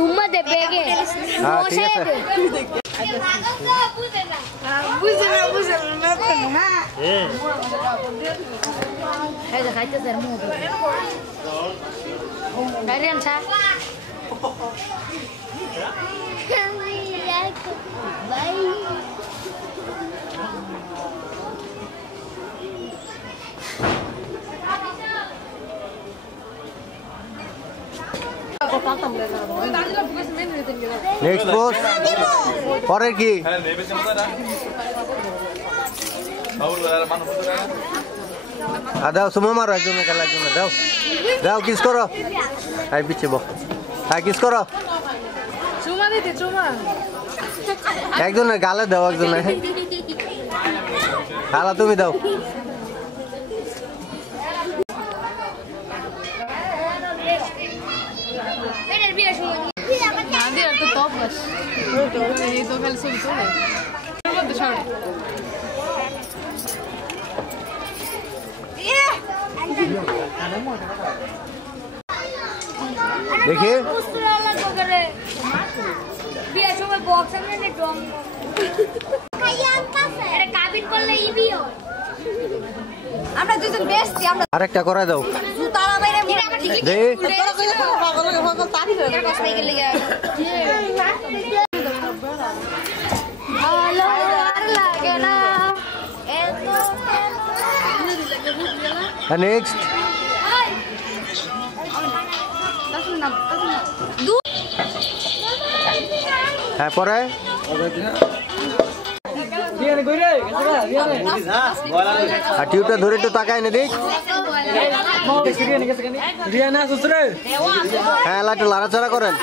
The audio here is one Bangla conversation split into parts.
সুম্মা দে বেগে হ্যাঁ ঠিক আছে বুঝে না হ্যাঁ এই যে খাইতে স্যার মুখ গাড়িয়ান ছা বাই নেক্সট পোস্ট পরের কি দাও সুমো মারো একজনে খেলা একজনে দাও দাও কিস করো আই পিছে বো আই কিস করো চুমা দিতে চুমা একজনের গালে দাও একজনে খালা তুমি দাও देखिए আরেকটা করে দাও নেক্সট হ্যাঁ পরে আর টিউবটা ধরে একটু তাকায় না দেখ হ্যাঁ একটু লাড়াচাড়া করেন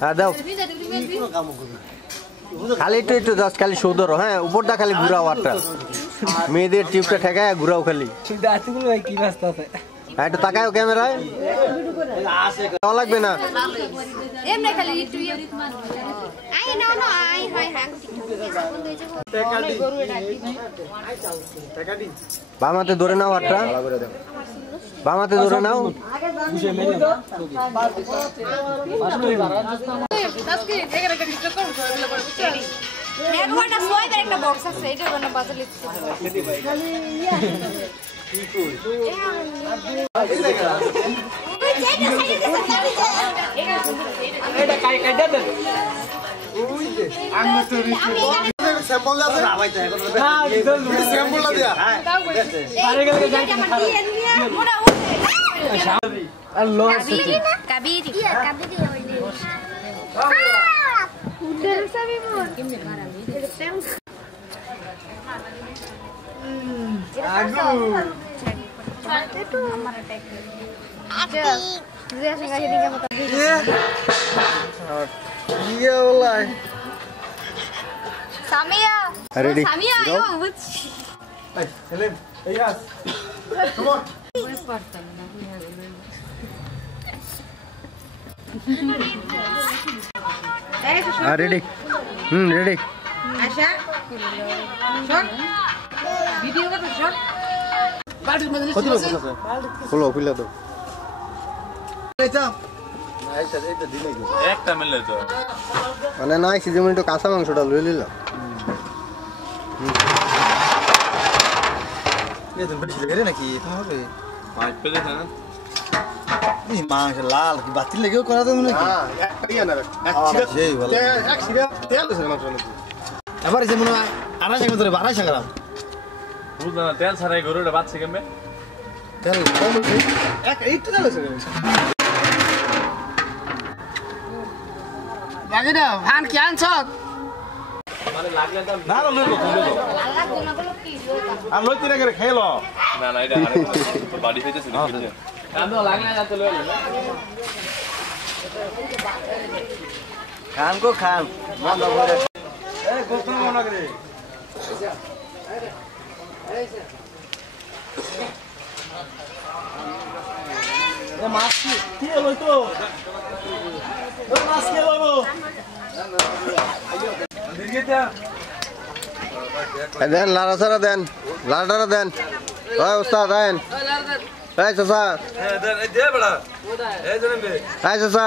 হ্যাঁ দাও খালি একটু জাস্ট খালি শো ধরো হ্যাঁ উপরটা খালি ঘুরাও আটটা মেয়েদের টিউবটা ঠেকায় ঘুরাও খালি হ্যাঁ একটু তাকাও ক্যামেরায় লাগবে না বামাতে ধরে নাও আটটা বামাতে ধরে নাও Ready? Go. Selim, yes. Come on. Ready? Ready. Asha. Shot. Video ka to shot. Follow, fill up. একটা মিললে তো মানে নাই সিজমেন্ট তো কাঁচা মাংসটা লই লিলা ये तो बड़ी लगे ना कि कहां पे পাঁচ পেলে না नहीं मांग लाल की बात लगे करा दो ना हां এক পাইয়া না এক সেই ভালো এক সিরা তেল আছে মাংস নাকি এবারে যে মনে হয় আড়াই টাকা ধরে 12 টাকা বুঝা না তেল ছাড়াই গরুটা বাচ্চা কেমনে তেল কম এক এইটা তেল আছে লাগে না ভান কি আনছত মানে লাগলে তো না লই গো আর লইতে না করে খেলো না না এটা আরে বাড়ি হইতেছে না কান্দো লাগলে না তো লই না খান কো খান বন্ধ করে এ গোতম মনে করে এ মাছ কি হলো তো ও মাছ কে লবো দেন লাড়াচাড়া দেন লাড়াটা দেন ওই ওস্তাদ আইন এই চাচা দে বড়া এই জন্য বে এই চাচা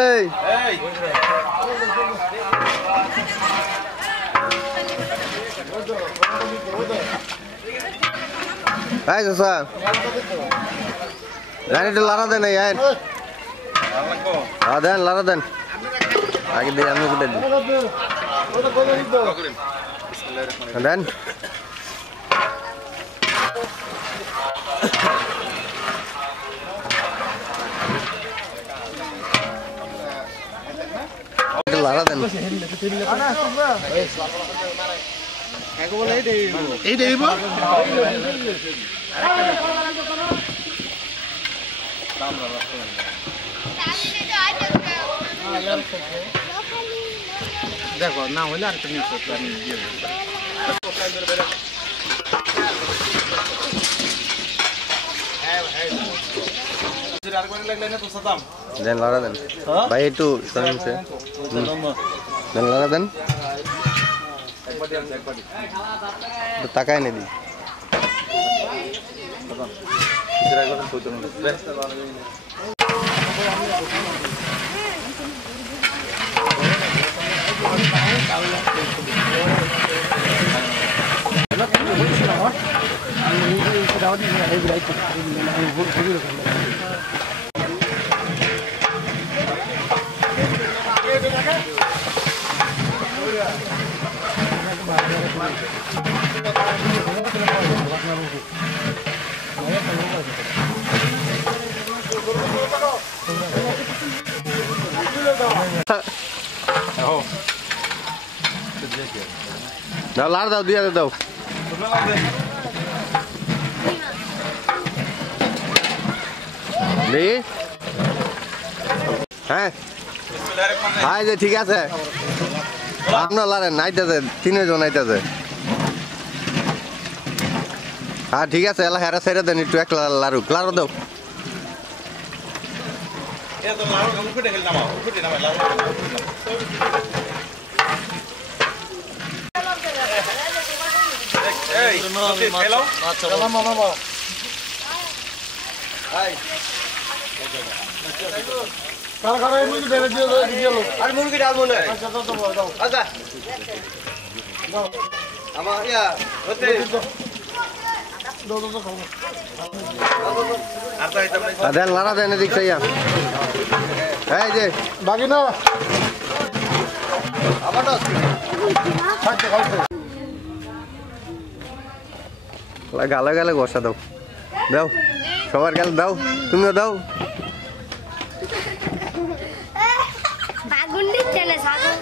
এই এই এই চাচা গাড়িটা লারা দেন এই আইন দেন লারা দেন আগে দিয়ে আমি কোথায় দিই দেন লারা দেন এই দেব দেখো না হলে আর তুমি দেন লারা দেন ভাই একটু সরেন সে দেন লারা দেন টাকায় নে দি দাও লার দাও দিয়ে দাও দেখি হ্যাঁ হাই যে ঠিক আছে আপনার লারেন নাইতেছে তিনজন নাইতেছে হ্যাঁ ঠিক আছে এলা হেরা সেরা দেন একটু এক লারু লারু দাও মুরগি ডাল মনে আচ্ছা আমার ইয়া হতে দেন লারা দেন এদিক চাইয়া এই যে বাকি না গালে গালে বসা দাও দাও সবার গালে দাও তুমিও দাও আগুন দিচ্ছে না সাগর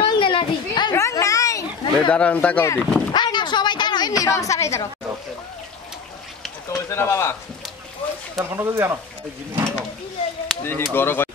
রং দেন আদি রং নাই দাঁড়ান তাকাও দিক না সবাই দাঁড়াও এমনি রং সারাই দাঁড়াও তো হইছে না বাবা তার ফোনটা দিয়ে জানো দেখি গরম